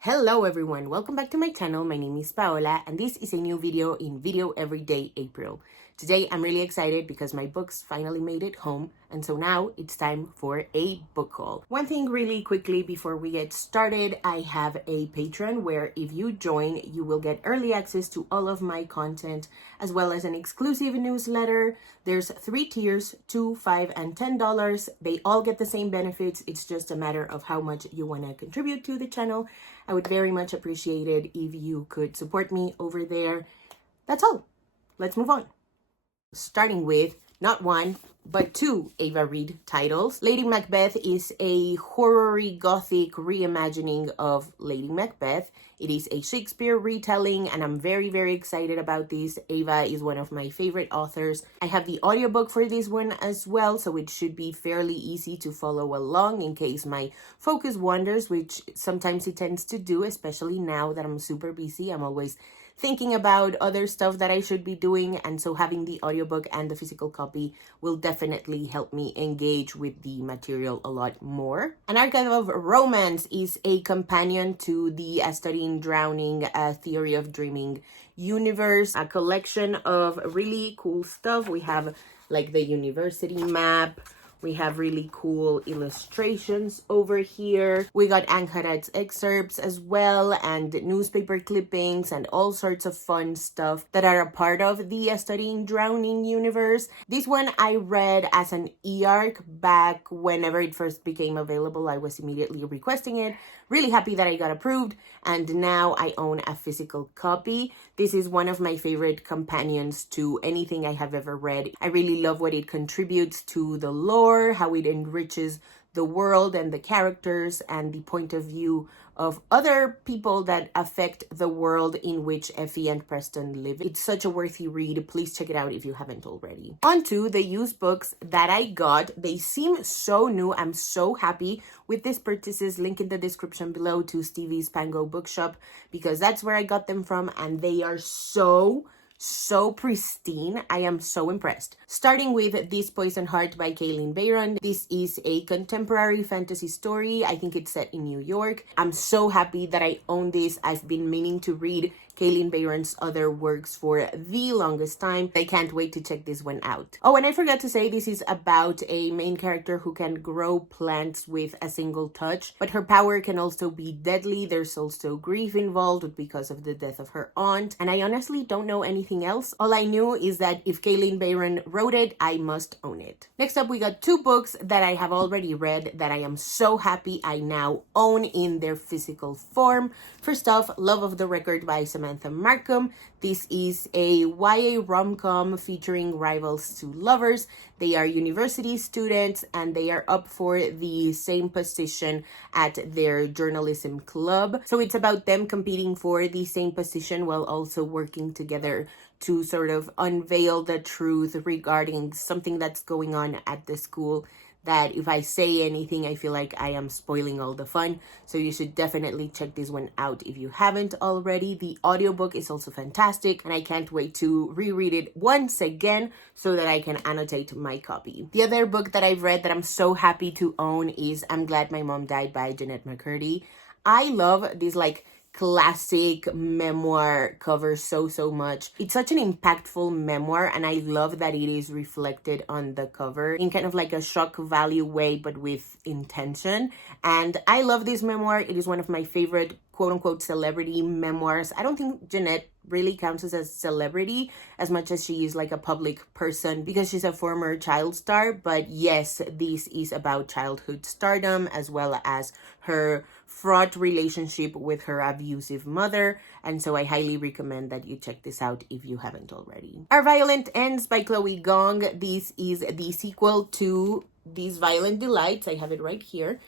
Hello everyone, welcome back to my channel. My name is Paola and this is a new video in Video Everyday April. Today I'm really excited because my books finally made it home, and so now it's time for a book haul. One thing really quickly before we get started, I have a Patreon where if you join you will get early access to all of my content as well as an exclusive newsletter. There's 3 tiers, $2, $5, and $10. They all get the same benefits. It's just a matter of how much you want to contribute to the channel. I would very much appreciate it if you could support me over there. That's all. Let's move on. Starting with not one, but 2 Ava Reid titles. Lady Macbeth is a horror-y gothic reimagining of Lady Macbeth. It is a Shakespeare retelling, and I'm very, very excited about this. Ava is one of my favorite authors. I have the audiobook for this one as well, so it should be fairly easy to follow along in case my focus wanders, which sometimes it tends to do, especially now that I'm super busy. I'm always thinking about other stuff that I should be doing, and so having the audiobook and the physical copy will definitely help me engage with the material a lot more. An Archive of Romance is a companion to the Studying Drowning Theory of Dreaming universe, a collection of really cool stuff. We have like the university map. We have really cool illustrations over here. We got Ankharat's excerpts as well, and newspaper clippings and all sorts of fun stuff that are a part of the Studying Drowning universe. This one I read as an e-arc back whenever it first became available. I was immediately requesting it. Really happy that I got approved, and now I own a physical copy. This is one of my favorite companions to anything I have ever read. I really love what it contributes to the lore, how it enriches the world and the characters and the point of view of other people that affect the world in which Effie and Preston live. It's such a worthy read. Please check it out if you haven't already. On to the used books that I got. They seem so new. I'm so happy with these purchases. Link in the description below to Stevie's Pango Bookshop because that's where I got them from, and they are so pristine. I am so impressed. Starting with This Poison Heart by Kaylin Bayron. This is a contemporary fantasy story. I think it's set in New York. I'm so happy that I own this. I've been meaning to read Kaylin Bayron's other works for the longest time. I can't wait to check this one out. Oh, and I forgot to say this is about a main character who can grow plants with a single touch, but her power can also be deadly. There's also grief involved because of the death of her aunt, and I honestly don't know anything else. All I knew is that if Kaylin Bayron wrote it, I must own it. Next up, we got 2 books that I have already read that I am so happy I now own in their physical form. First off, Love of the Record by Samantha Markham. This is a YA rom-com featuring rivals to lovers. They are university students and they are up for the same position at their journalism club. So it's about them competing for the same position while also working together to sort of unveil the truth regarding something that's going on at the school that if I say anything, I feel like I am spoiling all the fun. So you should definitely check this one out if you haven't already. The audiobook is also fantastic, and I can't wait to reread it once again so that I can annotate my copy. The other book that I've read that I'm so happy to own is I'm Glad My Mom Died by Jeanette McCurdy. I love this classic memoir cover so much. It's such an impactful memoir, and I love that it is reflected on the cover in kind of like a shock value way but with intention. And I love this memoir. It is one of my favorite quote-unquote celebrity memoirs. I don't think Jeanette really counts as a celebrity as much as she is like a public person because she's a former child star. But yes, this is about childhood stardom as well as her fraught relationship with her abusive mother, and so I highly recommend that you check this out if you haven't already. Our Violent Ends by Chloe Gong. This is the sequel to These Violent Delights. I have it right here.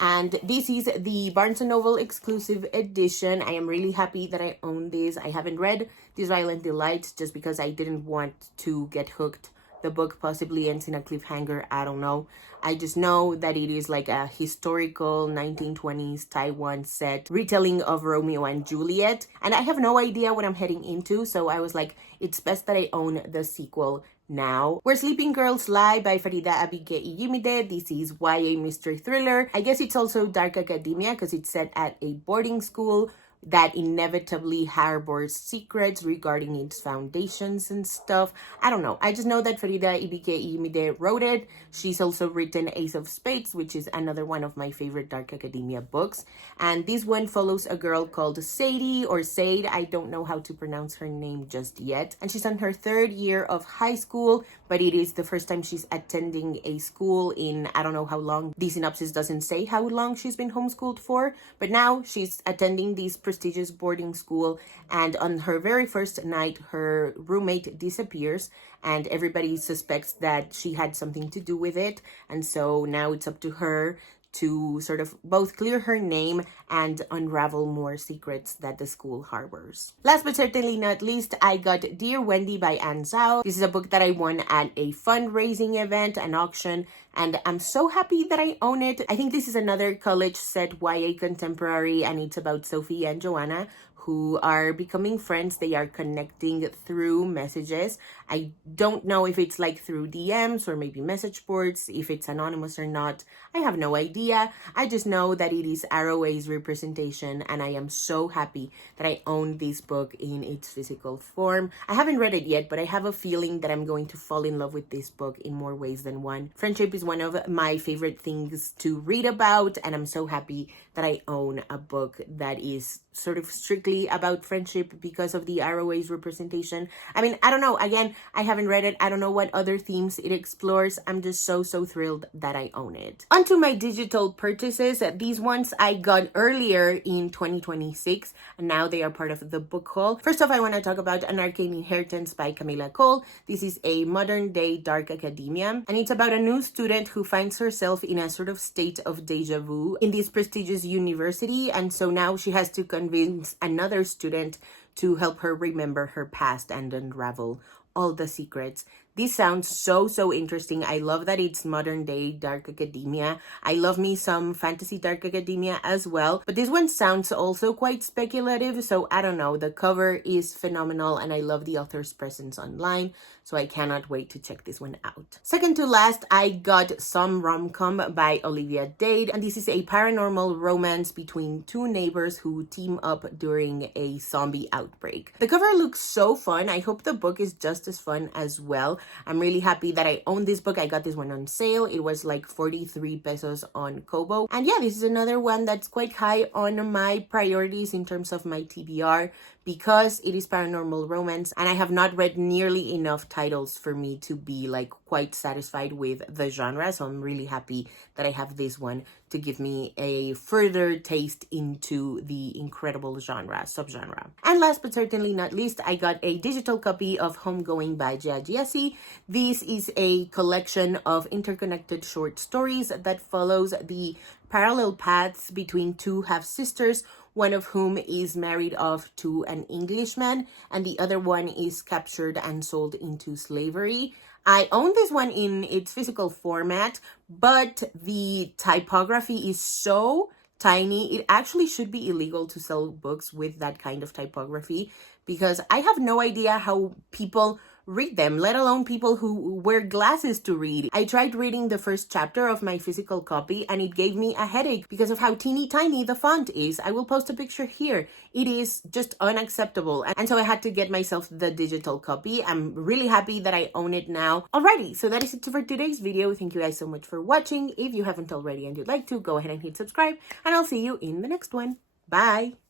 And this is the Barnes & Noble exclusive edition. I am really happy that I own this. I haven't read These Violent Delights just because I didn't want to get hooked. The book possibly ends in a cliffhanger. I don't know. I just know that it is like a historical 1920s Taiwan set retelling of Romeo and Juliet. And I have no idea what I'm heading into. So I was like, it's best that I own the sequel now. Where Sleeping Girls Lie by Farida Abike Iyimide. This is YA mystery thriller. I guess it's also dark academia because it's set at a boarding school that inevitably harbors secrets regarding its foundations and stuff. I don't know. I just know that Farida Ibike Iyimide wrote it. She's also written Ace of Spades, which is another one of my favorite dark academia books. And this one follows a girl called Sadie or Sade. I don't know how to pronounce her name just yet. And she's on her 3rd year of high school, but it is the first time she's attending a school in I don't know how long. The synopsis doesn't say how long she's been homeschooled for, but now she's attending this prestigious boarding school, and on her very first night her roommate disappears and everybody suspects that she had something to do with it, and so now it's up to her to sort of both clear her name and unravel more secrets that the school harbors. Last but certainly not least, I got Dear Wendy by Anne Zhao. This is a book that I won at a fundraising event, an auction, and I'm so happy that I own it. I think this is another college set YA contemporary, and it's about Sophie and Joanna, who are becoming friends. They are connecting through messages. I don't know if it's like through DMs or maybe message boards, if it's anonymous or not. I have no idea. I just know that it is ROA's representation, and I am so happy that I own this book in its physical form. I haven't read it yet, but I have a feeling that I'm going to fall in love with this book in more ways than one. Friendship is one of my favorite things to read about, and I'm so happy that I own a book that is sort of strictly about friendship because of the ROA's representation. I mean, I don't know. Again, I haven't read it. I don't know what other themes it explores. I'm just so thrilled that I own it. On to my digital purchases. These ones I got earlier in 2026, and now they are part of the book haul. First off, I want to talk about An Arcane Inheritance by Camilla Cole. This is a modern day dark academia, and it's about a new student who finds herself in a sort of state of deja vu in this prestigious university, and so now she has to convince another student to help her remember her past and unravel all the secrets. This sounds so interesting. I love that it's modern day dark academia. I love me some fantasy dark academia as well, but this one sounds also quite speculative, so I don't know. The cover is phenomenal and I love the author's presence online, so I cannot wait to check this one out. Second to last, I got Some Rom-Com by Olivia Dade, and this is a paranormal romance between two neighbors who team up during a zombie outbreak. The cover looks so fun. I hope the book is just as fun as well. I'm really happy that I own this book. I got this one on sale. It was like 43 pesos on Kobo. And yeah, this is another one that's quite high on my priorities in terms of my TBR because it is paranormal romance, and I have not read nearly enough titles for me to be like quite satisfied with the genre. So I'm really happy that I have this one to give me a further taste into the incredible subgenre. And last but certainly not least, I got a digital copy of Homegoing by Jia Jiesi. This is a collection of interconnected short stories that follows the parallel paths between two half-sisters, one of whom is married off to an Englishman and the other one is captured and sold into slavery. I own this one in its physical format, but the typography is so tiny. It actually should be illegal to sell books with that kind of typography because I have no idea how people read them, let alone people who wear glasses to read. I tried reading the first chapter of my physical copy and it gave me a headache because of how teeny tiny the font is. I will post a picture here. It is just unacceptable. And so I had to get myself the digital copy. I'm really happy that I own it now. Alrighty, so that is it for today's video. Thank you guys so much for watching. If you haven't already and you'd like to, go ahead and hit subscribe and I'll see you in the next one. Bye!